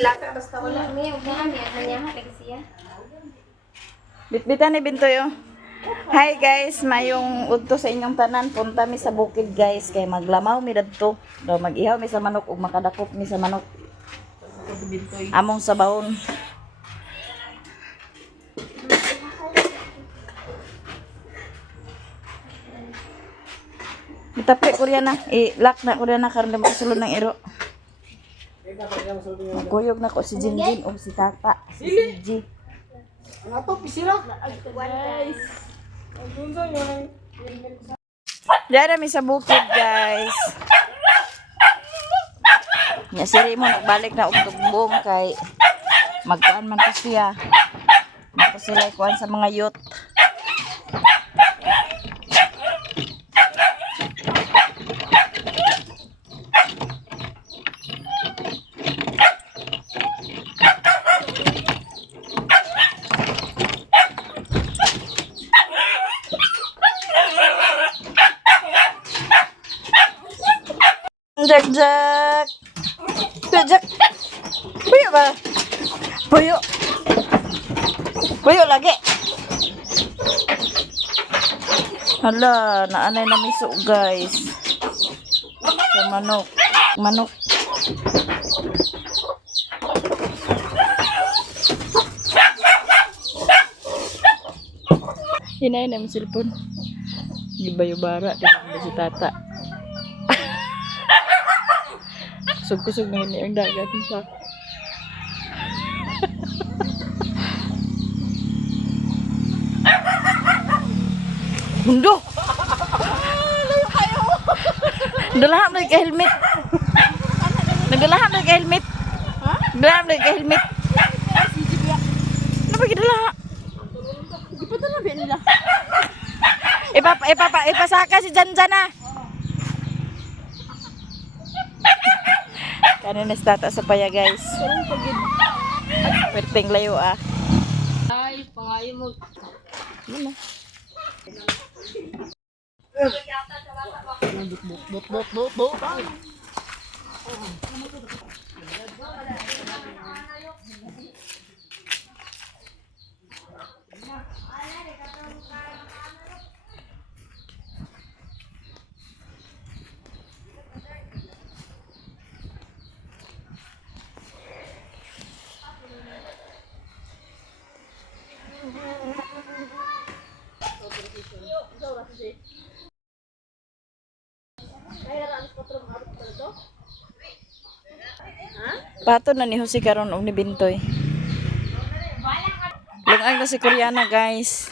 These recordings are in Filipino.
ilaka basta wala mi ug naa mi anya lagi siya. Bitbitan ni Bintoy oh. Hi guys, mayong udto sa inyong tanan. Punta mi sa bukid guys kay maglamaw mi dadto. Daw mag-ihaw mi sa manok ug makadakop mi sa manok. Among sabahon. Itapre ko riyan na. I-lock na ko riyan na karon makasulod ng iro. Kuyog na ko si Jinjin o si Tata. Si G. Ang ato, pisira. Guys. Diyan mi sa bukid guys. Nya si Raymond nagbalik na og tugbong kay magkuan man to siya. Mato sila kuan sa mga youth. Jak jak. Jak. Puyo ba? Puyo. Puyo lagi. Hala, naanay na miso guys. Sa manok. Manok. Hinay na yung cellphone. Gibayubara. Tingnan si Tata. Kusog-kusog na yun yung dagat sa. Mundo! Layo kayo! Nagdalahan na helmet. Nagdalahan na helmet. Ha? Nagdalahan na helmet. Ano ba gidalahan? Di pa na ba nila? Ipasaka si Janjan na. Kanin is Tata sa paya guys. Perting layo ah. Ay, pangayo mo. Ano? Bot. Pato na ni Jose karon og ni Bintoy. Lungag na si Koreana guys.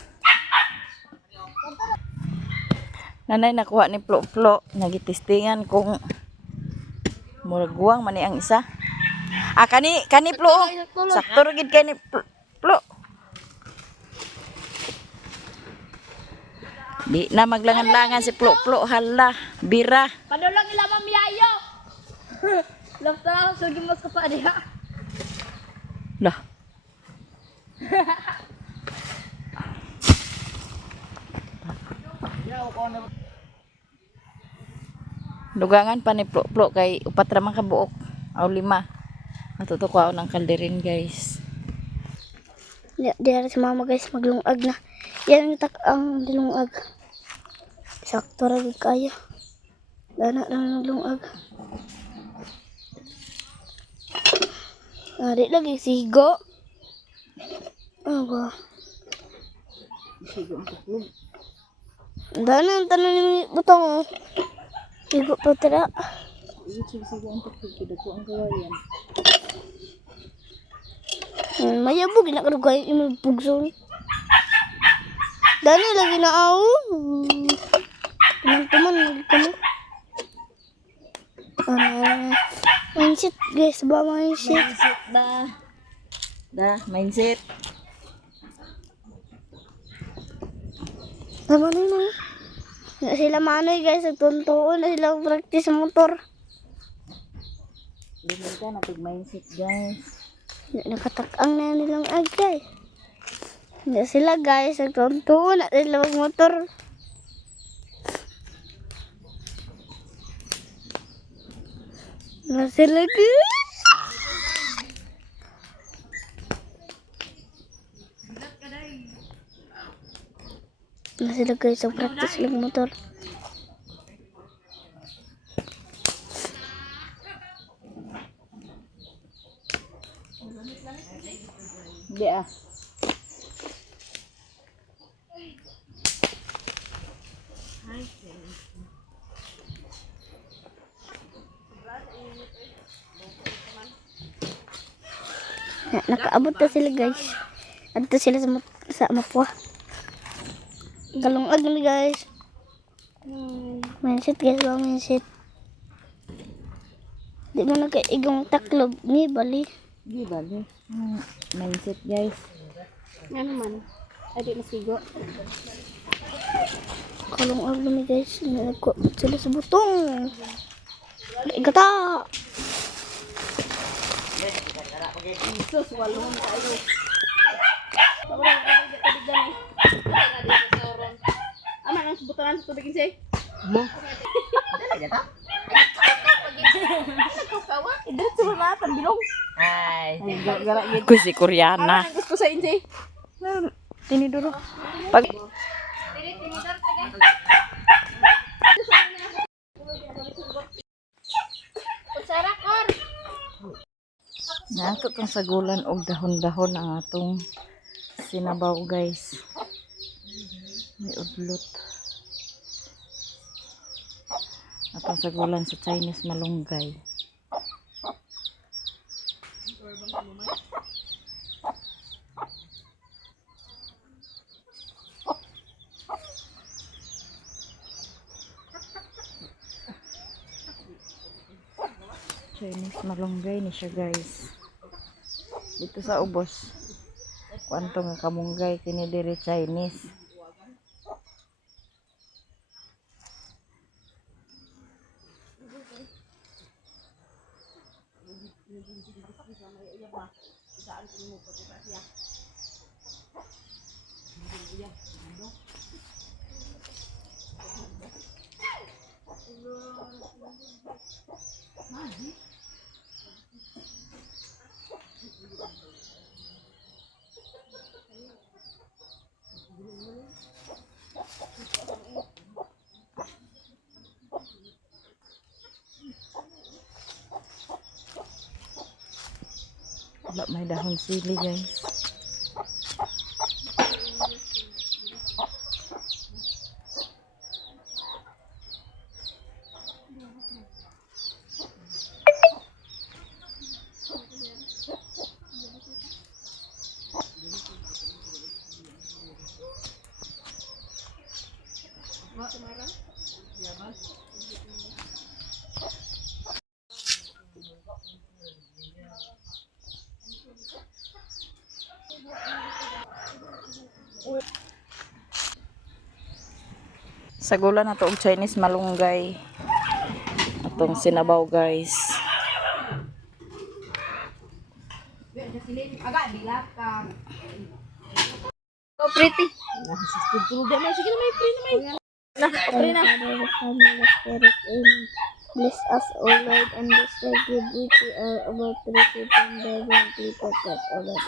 Nanay nakuha ni Plo-Plo. Nagitistingan kung muragwang man ni ang isa. Kani Plo. Sakto ra gid kay ni Plo. Di na maglangan-langan si Plo-Plo hala, bira. Padulang ila mamiyayo. Lakta sa gimas ka pa diha. Lah. Dugangan pa ni Plo-Plo kay upat ra man ka buok aw 5. Matutukaw ng kalderin guys. Diyan si mama guys maglungag na. Yan ang dilungag. Sakto ra gid kaya. Dana na maglungag. Ari lagi sigo. Aba. Sigo ang tuklog. Dana ang tanan ni butong. Sigo pa tira. Sigo ang tuklog kida ko ang kawayan. Mayabog na karugay imong pugso. Dana lagi na aw. Teman-teman lagi kami. Mindset guys, ba mindset? Mindset ba? Mindset. Tama na yun. Sila manoy guys, nagtuntuon na sila practice sa motor. Lumay ka na pag-mindset guys. Nakatakang na nilang agay. Sila guys, nagtuntuon na sila mag-motor. Na sila guys. Na sila guys, ang practice lang motor. Di ah. Nakaabot na sila guys. Adto sila sa mapwa. Galungag na guys. Mindset guys, ba mindset. Di mo nagkaigong taklob ni bali. Di ba ni? Mindset guys. Ano man? Adi na sigo. Galungag na guys. Nagkuabot sila sa butong. Igata! Jesus, walong tayo. Aman ang subutan sa tubig kasi. Diretso na natin bilong. Ay, gara gid ko si Koreana. Ang gusto sa inje. Tinidoro. Pag Nato tong sagulan og dahon-dahon ang atong sinabaw guys. May udlot. Atong sagulan sa Chinese malunggay. Chinese malunggay ni siya guys. Dito sa ubos. Kwanto nga kamunggay kini diri Chinese. Wala may dahon sili guys. Sagulan na to og Chinese malunggay. Atong sinabaw guys. Oh, pretty. Tulugan na. Sige na may pretty na may. Pray na. Spirit, amen. Bless us, O Lord, and this day give which we are about to receive from the heaven people that O Lord.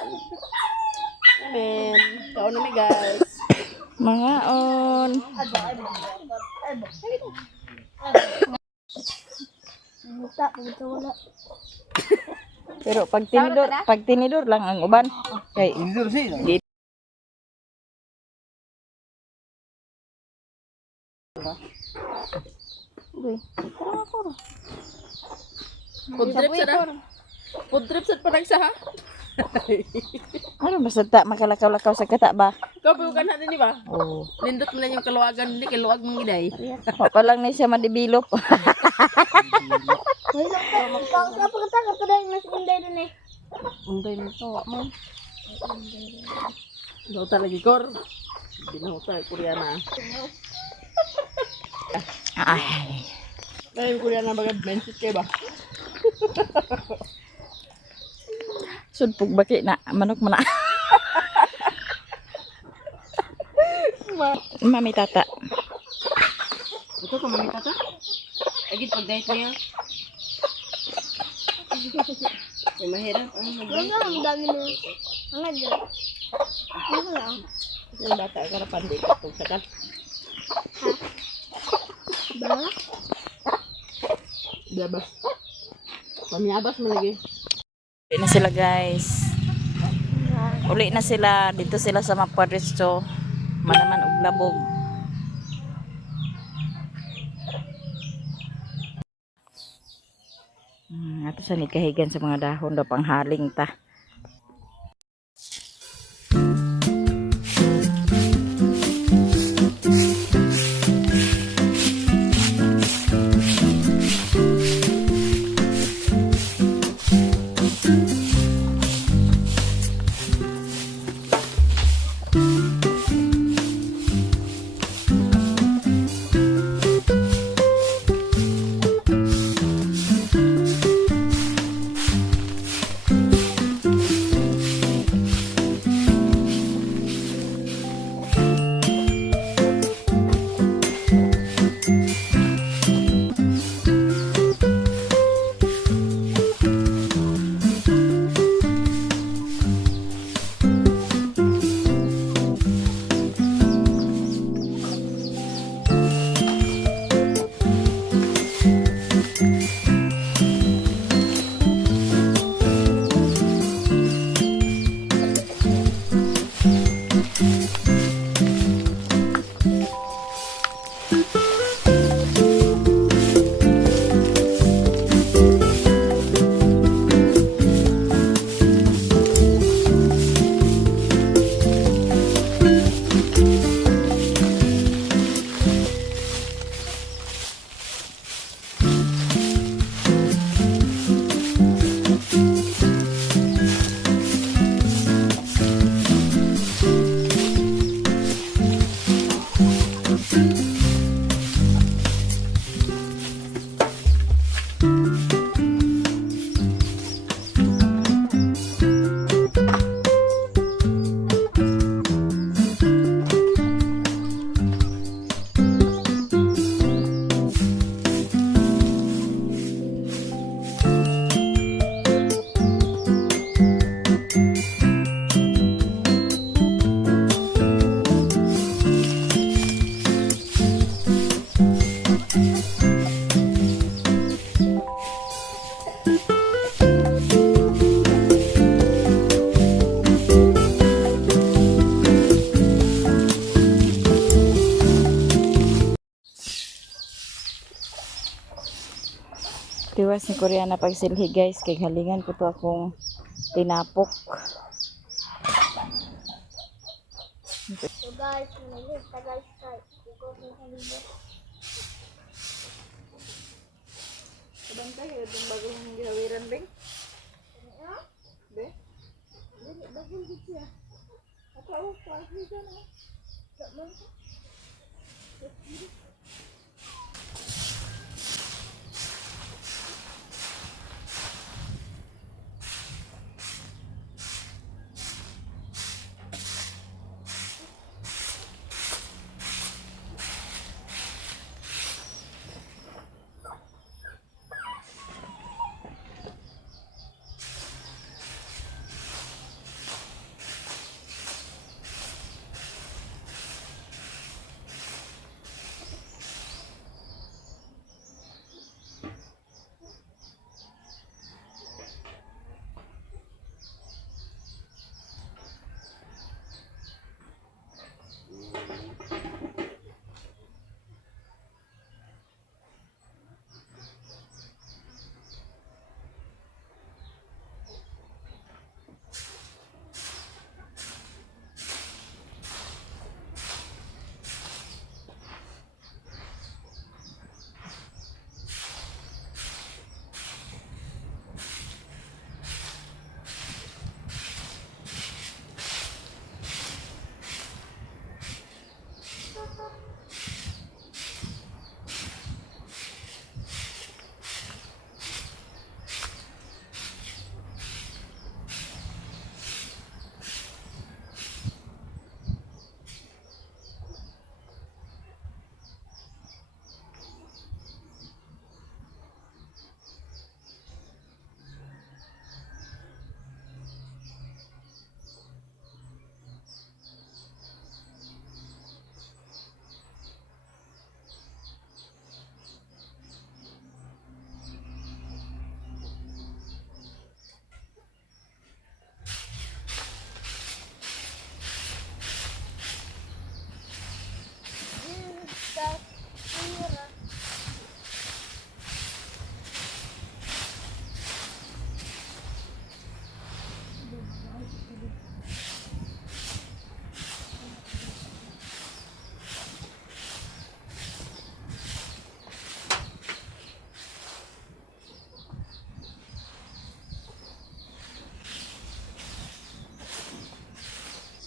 Amen. Kaon na may guys. Mga on. Buta, buta wala. Pero pag tinidor lang ang uban. Kay di Food trip sa na. Food trip sa panagsaha. ano basta ta makalakaw-lakaw sa kata ba? Kapo ka natin di ba? Oh. Lindot mo lang yung kaluwagan. Hindi kaluwag mong giday. Wa pa lang ni siya madevelop. Ikaw sa pagkataka pa dahil mas inday dun eh. Unday mo to. Mo. Daw talaga kor. Binauta Koreana. Ay. Dahil Koreana bagay mindset kayo ba? Sudpog baki na manok mana. Mami tata. Ito kung mamita to? Agit pag diet niya. Ay mahirap. Ay Wala ang dami na. Ang agad. Ano lang? Yung bata ka na pandi ka itong sakat. Ba? Diba? Pamiyabas mo lagi. Uli na sila guys. Uli na sila. Dito sila sa Mapadristo. Manaman og labog. Ato sa nikahigan sa mga dahon daw panghaling ta. Tiwas ni Koreana pagsilhi guys kay halingan ko to akong tinapok. So guys, nalilip ta guys kay ikot mo sa libo. Kadang kayo itong bagong gihawiran bing? Ano? Be? Dili bagong gid siya. Ako pagi ka na. Kaman.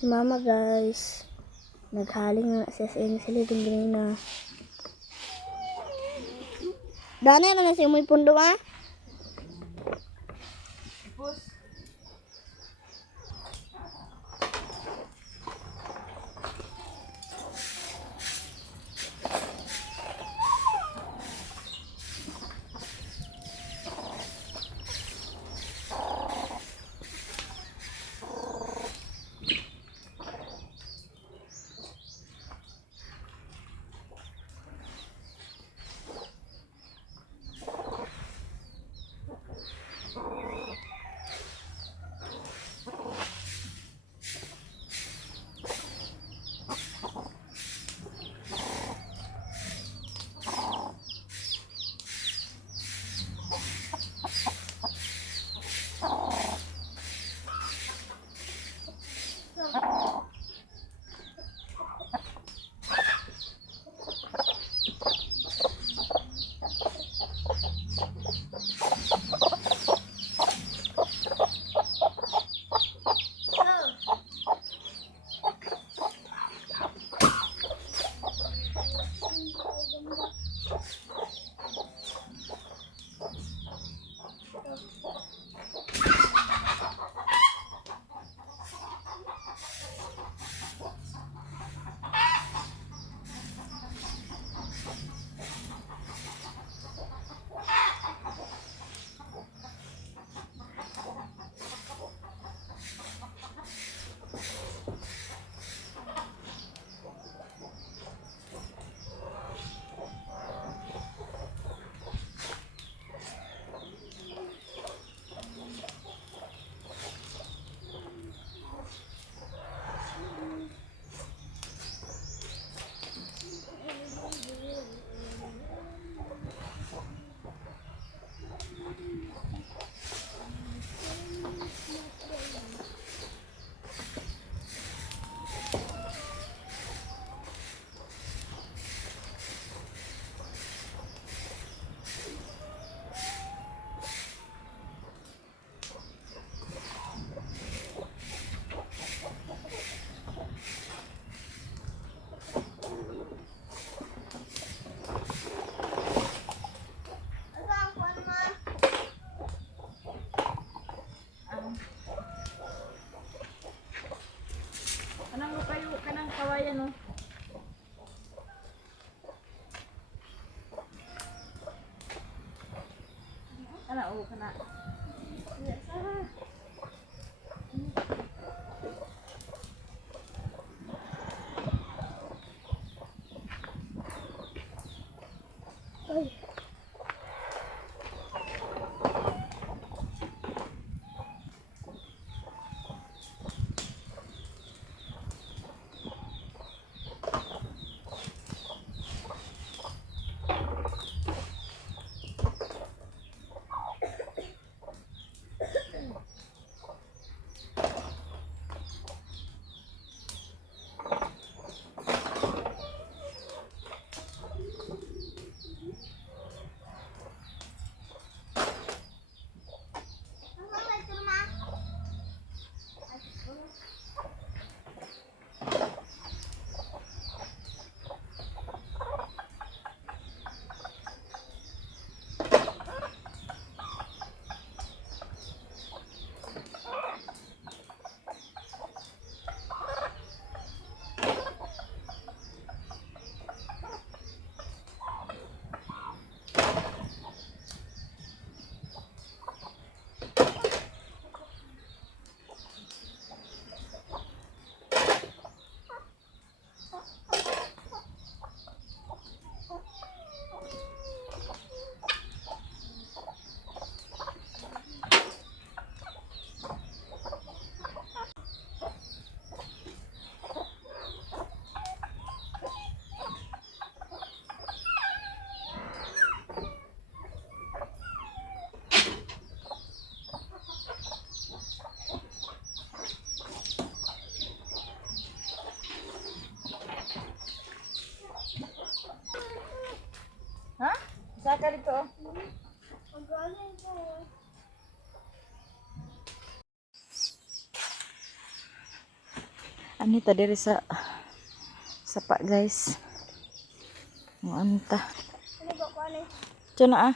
Si mama guys. Naghaling na siya sa inyong silidong ganina. Dana na siya may pundo ah. Anong kayo kanang kawayan no? Kana o kana. Ay. Anita diri sa sapa guys. Mo anta. Ano ba ko ano? Diyan na ah.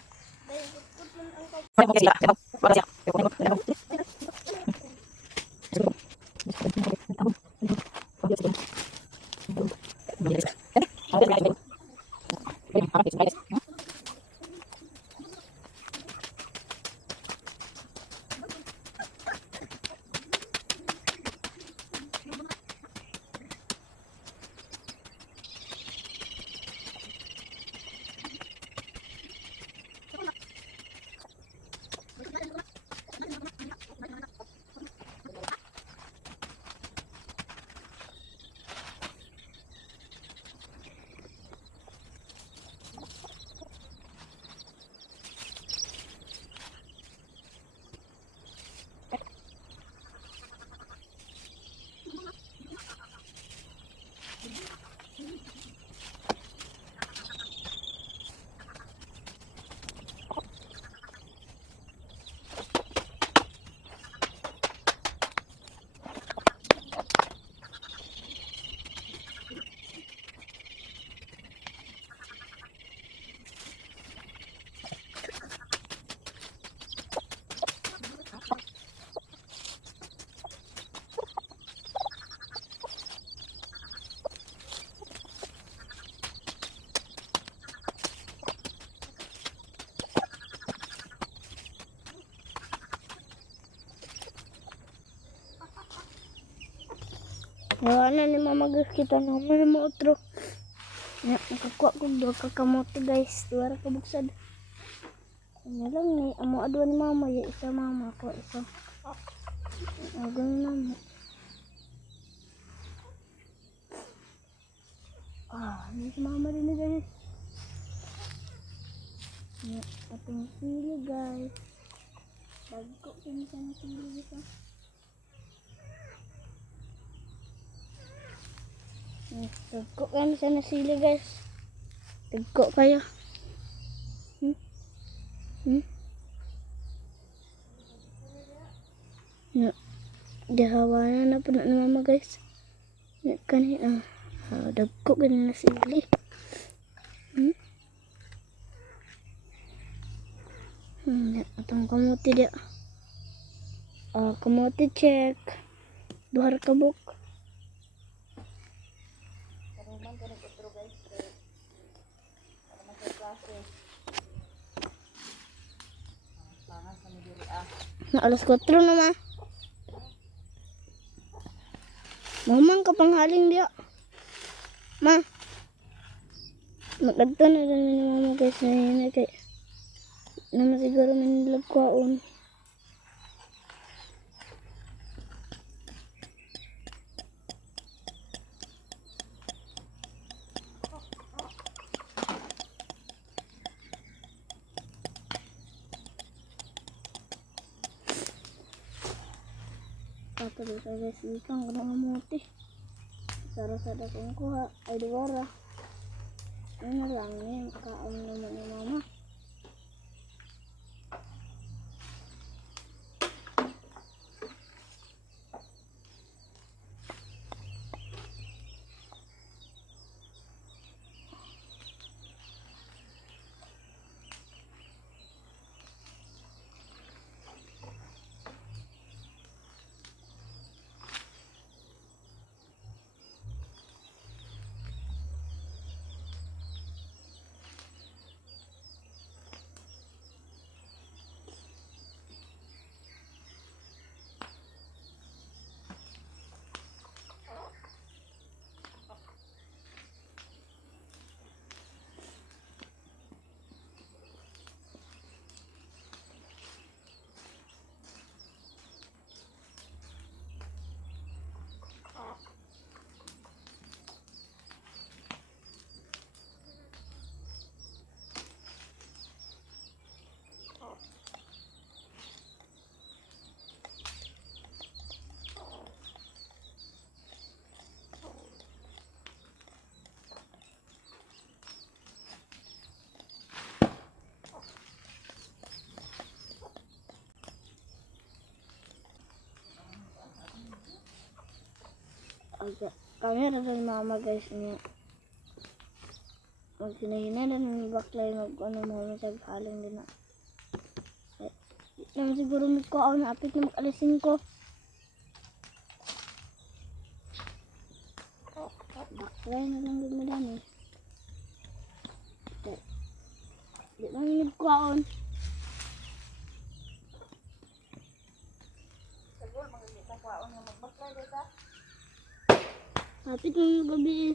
Wala na ni mama guys, kita naman ng mga otro. Ya, nakakuha ko dua kakamote guys, dua ra kabuksad. Ano lang ni, amo adwa ni mama, ya isa mama ko isa. Ako ni mama. Ini si mama din guys. Ya, atong sili guys. Dagko pinsan sili dito. Tagko kayo sa nasili guys. Tagko kayo. No. Dihawanan na po na mama guys. Kani dagko kayo na nasili. Atong kamote dia. Kamote check. Duhar kabuk. Na alas 4 na ma. Mamang kapanghaling dia. Ma. Magkadto na rin ni mama guys na yun kay. Naman siguro manilag kwaon. Patuloy tayo guys, ikang ko ng amuti. Sara-sara kong kuha, ay duwara. Ano lang yan, kaon naman ni mama. Okay. Kami rin ni mama guys niya. Magsinahina na ng baklay ano mo taghaling din na. Naman siguro magkuha na apit na mag-alisin ko. Baklay na lang din mo dami. Di lang nagkuhaon. Apit na yung gabi.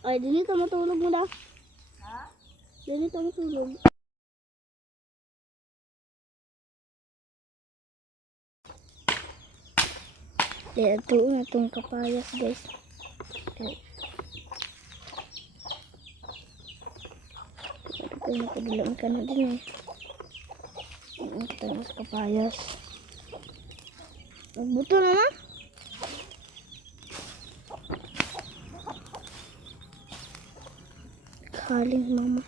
Ay, dito matulog mo na. Ha? Dito matulog. Ito na itong kapayas guys. Ito nakadulang ka na din eh. Ito na sa kapayas. Magbuto na na. Kaling mama.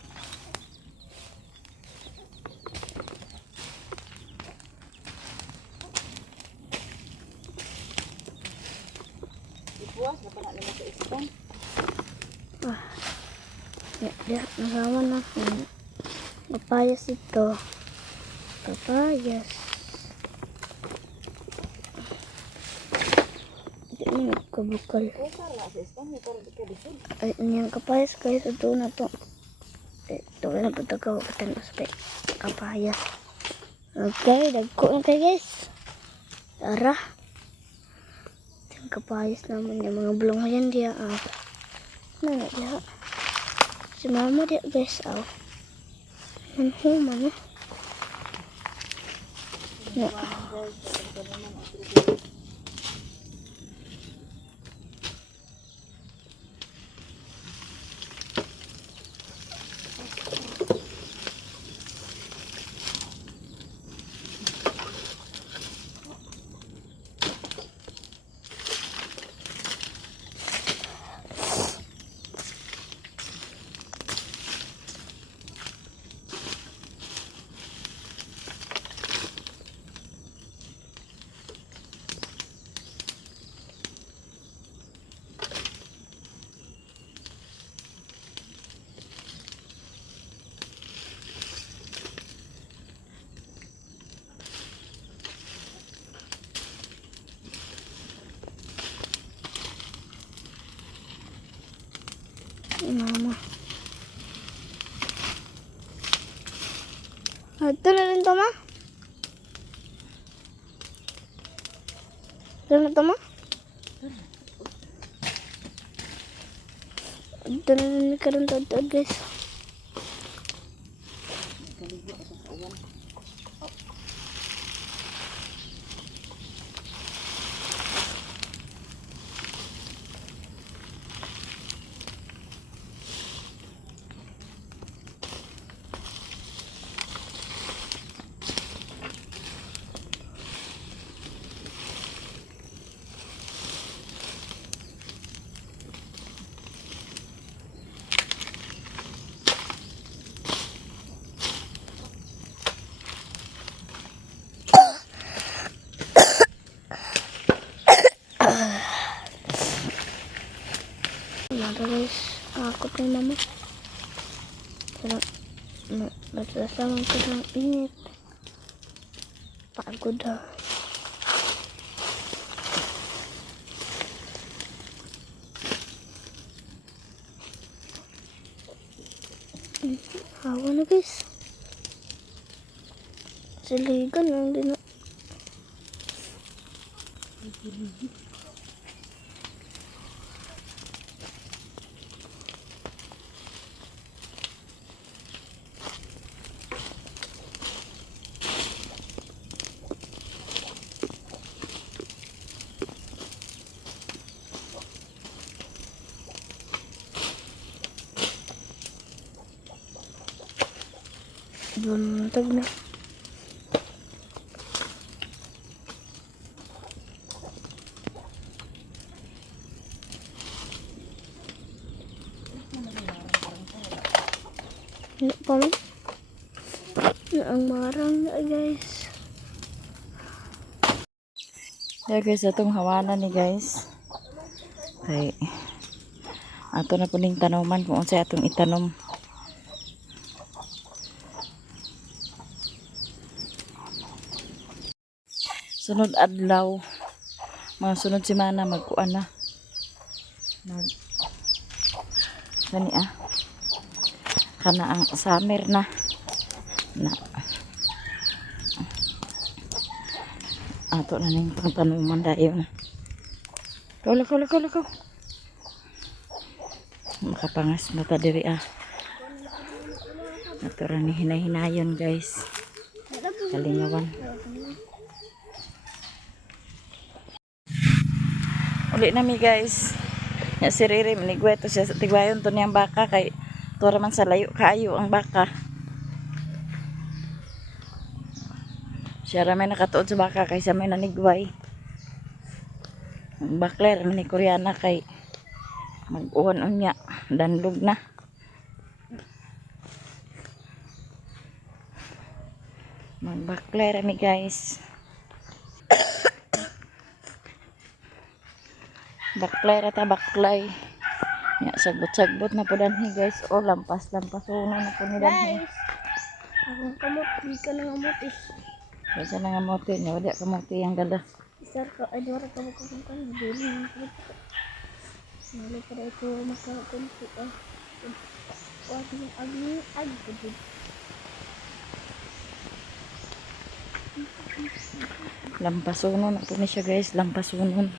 Ipuas na pa na naman sa ispan. Ya, nagawa na. Kapayas ito. Kapayas. Ito na nagkabukal. Ay, niyang kapayas guys. Ito na to. Ito na patagaw. Ito na sa kapayas. Okay, dagko na kayo guys. Tara. Ito yung kapayas naman. Yung mga bulong yan diya. Ano diya? Si mama diya guys. Manhuman na. Mama. Ito na rin to ma. Ito na to ma. Ito na rin karoon to guys. Guys, akot ni mama. Pero, nagsasamang ko ng init. Pagod ha. Hawa na guys. Siligan lang din na. Buntag na. Hindi pa man. Na ang marang na guys. Yeah guys, itong hawanan ni guys. Okay. Ato na po ning tanoman kung unsay atong itanom. Sunod adlaw, mga sunod semana magkuan na. Gani kana ang summer na. Ato na ning pangtanuman dayon. Lakaw. Makapangas na ta diri Ato ra ni hinay-hinayon guys. Kalingawan. Uli nami guys. Ya si Riri manigweto siya sa tigwayon to niyang baka kay tura man sa layo kaayo ang baka. Siya ra may nakatuod sa baka kaysa may nanigway. Ang bakler ni Koreana kay mag-uwan unya danlog na. Magbakler mi guys. Baklay rata baklay. Ya sagbot-sagbot na po danhi guys. O lampas-lampas uno na po ni danhi. Guys. Akong kamot, di ka nang amot eh. Kasi na nga mote niya, wala ka mote yung gala. Isar ka, ay dora ka bukang kan. Dili nang kamot. Nalo para ito makakunti ah. Wag yung agni. Lampasunon na po ni siya guys, lampasunon.